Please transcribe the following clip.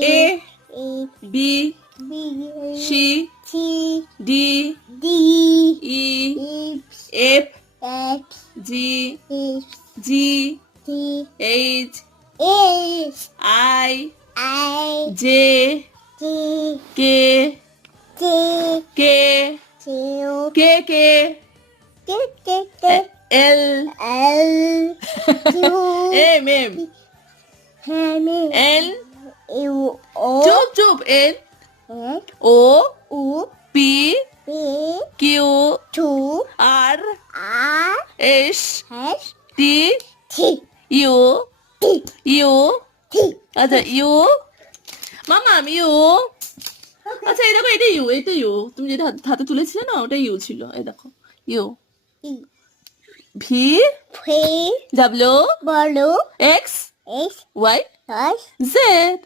A A B B C C D D E E F F G H G T H H I I J T K T K Q K K T T T L L Q M M M N U O চুপ N N O U P P Q Q R R S S T T U T U T আচ্ছা you Mamam you আচ্ছা এই দেখো এটা you তুমি যেটা হাতে তুলেছিলে না ওটা ইউ ছিল এই দেখো U E V P W W X X Y S Z